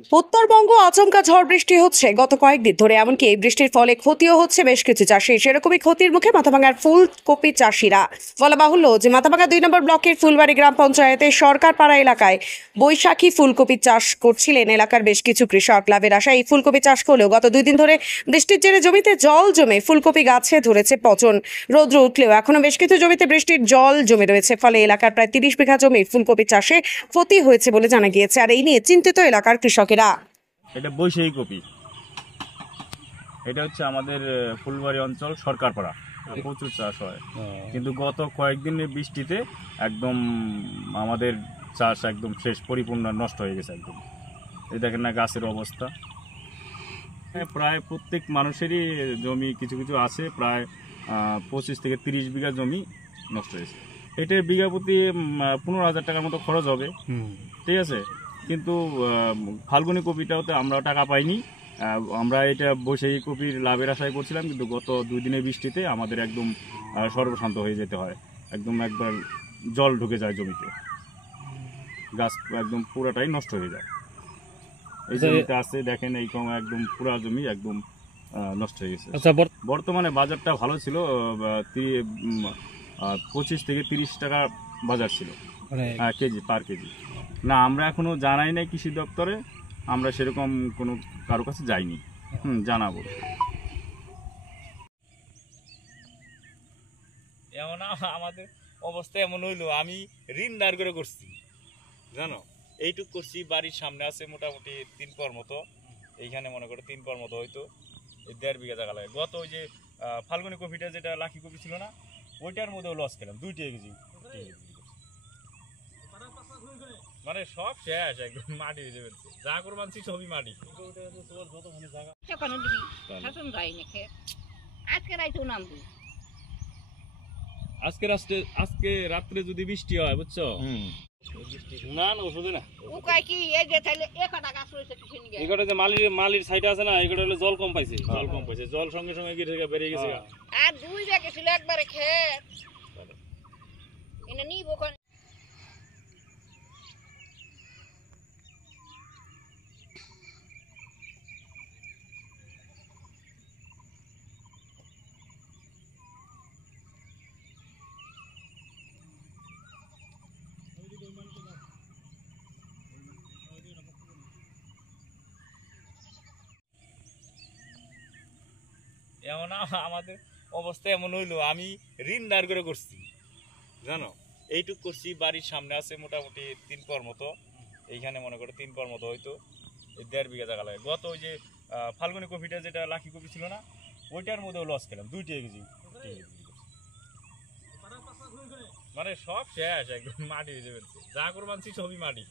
উত্তরবঙ্গ আচমকা ঝড় বৃষ্টি হচ্ছে গত কয়েকদিন ধরে, এমনকি এই বৃষ্টির ফলে ক্ষতিও হচ্ছে বেশ কিছু চাষি। সেরকমই ক্ষতির মুখে মাথাভাঙার ফুলকপি চাষিরা। বলা বাহুল্য যে মাথাভাঙা 2 নম্বর ব্লকের ফুলবাড়ি গ্রাম পঞ্চায়েতের সরকারপাড়া এলাকায় বৈশাখী ফুলকপি চাষ করছিলেন এলাকার বেশ কিছু কৃষক। লাভের আশায় এই ফুলকপি চাষ করলেও গত 2 দিন ধরে বৃষ্টির জেরে জমিতে জল জমে ফুলকপি গাছে ধরেছে পচন। রৌদ্র উঠলেও এখনো বেশ কিছু জমিতে বৃষ্টির জল জমে রয়েছে, ফলে এলাকার প্রায় 30 বিঘা জমির ফুলকপি চাষে ক্ষতি হয়েছে বলে জানা গিয়েছে। আর এই নিয়ে চিন্তিত এলাকার কৃষকেরা। এটা বৈশাখী কপি। এটা হচ্ছে আমাদের ফুলবাড়ি অঞ্চল সরকারপাড়া, প্রচুর চাষ হয়। কিন্তু গত কয়েকদিনের বৃষ্টিতে একদম আমাদের চাষ একদম শেষ, পরিপূর্ণ নষ্ট হয়ে গেছে একদম। এই দেখেন না গাছের অবস্থা। প্রায় প্রত্যেক মানুষেরই জমি কিছু কিছু আছে, প্রায় 25 থেকে 30 বিঘা জমি নষ্ট হয়েছে। এটা বিঘা প্রতি 15,000 টাকার মতো খরচ হবে, ঠিক আছে। কিন্তু ফাল্গুনি কপিটাওতে আমরা টাকা পাইনি। আমরা এটা বৈশাখী কপির লাভের আশায় করছিলাম, কিন্তু গত 2 দিনের বৃষ্টিতে আমাদের একদম সর্বশান্ত হয়ে যেতে হয়। একদম একবার জল ঢুকে যায় জমিতে, গাছ একদম পুরাটাই নষ্ট হয়ে যায়। এই জমিতে আছে দেখেন, এই কম একদম পুরা জমি একদম নষ্ট হয়ে গেছে। আচ্ছা, বর্তমানে বাজারটা ভালো ছিল, 25 থেকে 30 টাকা বাজার ছিল কেজি, পার কেজি। না, আমরা এখনো জানাই নাই কৃষি দপ্তরে, আমরা সেরকম কোনো কারো কাছে যাইনি। জানাবো। এমন আমাদের অবস্থা এমন হইলো, আমি ঋণ ধার করে করছি, জানো। এইটুক করছি, বাড়ির সামনে আছে মোটামুটি 3 পর মতো, এইখানে মনে করো 3 পর মতো হয়তো 1.5 বিঘা জায়গা লাগে। গত ওই যে ফাল্গুনি কপিটা যেটা লাখি কপি ছিল না, ওইটার মধ্যেও লস খেলাম 2 কেজি। মানে সব শেষ, একদম মাটি হয়ে যাবে, যা করবানছি সবই মাটি। আজকে রাত্রে যদি বৃষ্টি হয়, বুঝছো, না না ওষুধে না, এগুলো যে মালির সাইড আছে না, এগুলো হলো জল কম পাইছে, জল সঙ্গে সঙ্গে গিয়ে বেরিয়ে গেছে। আর 2 জায়গা ছিল একবারে খেত এনে নিব কোন। এমন আমাদের অবস্থা এমন হইলো, আমি ঋণ ধার করে করছি, জানো। এইটুক করছি, বাড়ির সামনে আছে মোটামুটি 3 পর মতো, এইখানে মনে করো 3 পর মতো হয়তো 1.5 বিঘা জায়গা লাগে। গত ওই যে ফাল্গুনি কপিটা যেটা লাখি কপি ছিল না, ওইটার মধ্যেও লস খেলাম 2 কেজি। মানে সব শেষ, একদম মাটি হয়ে যাবে, যা করবানছি সবই মাটি।